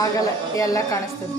ಆಗಲ್ಲ, ಎಲ್ಲ ಕಾಣಿಸ್ತದೆ.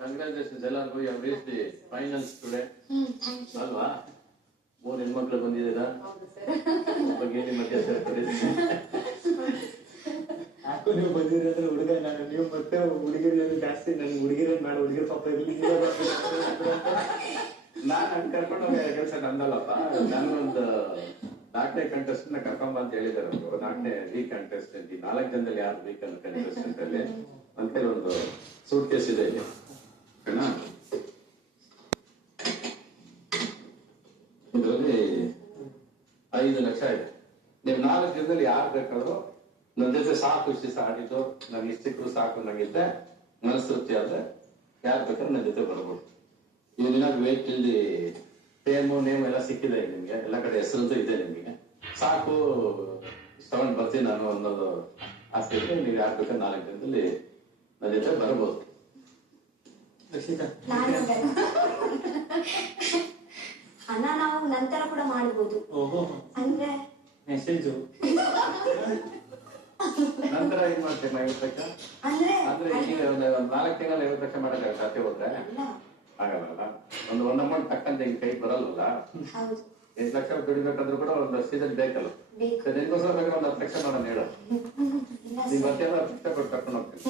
Congratulations, ಎಲ್ಲರಿಗೂ. You have reached the finals today. ಅಲ್ವಾ? 3 ಹೆಣ್ಮಕ್ಳು ಬಂದಿದ್ದೀರಾ? ಬಗ್ಗೆ ನಿಮ್ಮ ಯಾಕೋ ನೀವು ಬಂದಿರೋದ್ರೆ ಹುಡುಗ ನಾನು, ನೀವು ಮತ್ತೆ ಹುಡುಗಿರು ಜಾಸ್ತಿ, ನನ್ಗೆ ಹುಡುಗಿರ ಬೇಡ, ಹುಡುಗಿರ ಪಾಪ ಇರಲಿ. ನಾನು ಕರ್ಕೊಂಡು ಹೋಗಿ ಕೆಲಸ ನಂದಲ್ಲಪ್ಪ. ನನ್ನೊಂದು 4ನೇ ಕಂಟೆಸ್ಟೆಂಟ್ ಕರ್ಕೊಂಬ ಅಂತ ಹೇಳಿದಾರೆ ಅವರು. 4ನೇ ವೀಕ್ ಕಂಟೆಸ್ಟೆಂಟ್. ಈ 4 ಜನದಲ್ಲಿ ಯಾರು ವೀಕ್ ಕಂಟೆಸ್ಟೆಂಟ್ ಅಲ್ಲಿ ಅಂತ ಹೇಳಿ ಒಂದು ಸೂಟ್ ಕೇಸ್ ಇದೆ ಇಲ್ಲಿ. ಇದರಲ್ಲಿ 5 ಲಕ್ಷ ಇದೆ. ನೀವು 4 ಜನದಲ್ಲಿ ಯಾರು ಬೇಕಾದ್ರೂ ನನ್ನ ಜೊತೆ ಸಾಕು ಇಷ್ಟು ದಿವಸ ಆಡಿದ್ದು, ನನಗೆ ಇಷ್ಟಿಕ್ಕೂ ಸಾಕು ನನಗಿದ್ದೆ ಮನಸ್ತೃಪ್ತಿ ಆದ್ರೆ ಯಾರು ಬೇಕಾದ್ರೆ ನನ್ನ ಜೊತೆ ಬರ್ಬೋದು. ಈ ದಿನ ವೇಟ್ ಇಲ್ಲಿ ಫೇಮು ನೇಮ್ ಎಲ್ಲ ಸಿಕ್ಕಿದೆ ನಿಮ್ಗೆ, ಎಲ್ಲ ಕಡೆ ಹೆಸರು ಇದೆ ನಿಮ್ಗೆ. ಸಾಕು ತಗೊಂಡ್ ಬರ್ತೀನಿ ನಾನು ಅನ್ನೋದು ಆಸೆ ಇದೆ. ನೀವು ಯಾರು ಬೇಕಾದ್ರೆ 4 ಜನದಲ್ಲಿ ನನ್ನ ಜೊತೆ ಬರ್ಬೋದು. ಅಣ್ಣ ನಾವು ನಂತರ ಕೂಡ ಮಾಡ್ಬೋದು. ಅಂದ್ರೆ ಮೆಸೇಜು ನಂತರ ಏನ್ ಮಾಡ್ತೇನೆ 50 ಲಕ್ಷ ಅಂದ್ರೆ ಈಗ ಒಂದು 4 ತಿಂಗಳು 50 ಲಕ್ಷ ಮಾಡಕ್ಕೆ ಸಾಧ್ಯ ಹೋದ್ರೆ ಆಗಲ್ಲ. ಒಂದು ಅಮೌಂಟ್ ತಕ್ಕಂತ ಹಿಂಗ್ ಕೈ ಬರಲ್ಲ. 8 ಲಕ್ಷ ದುಡಿಬೇಕಂದ್ರೂ ಕೂಡ ಒಂದು ಸೀಸನ್ ಬೇಕಲ್ಲ. ನಿನ್ಗೋಸ್ಕರ ಬೇಕಾದ್ರೆ ಒಂದು 10 ಲಕ್ಷ ಮಾಡೋಣ ಹೇಳು. ನೀನ್ ಬರ್ತೀಯಲ್ಲ, 10 ಲಕ್ಷ ಕೊಟ್ಟು ಕರ್ಕೊಂಡು ಹೋಗ್ತೀನಿ.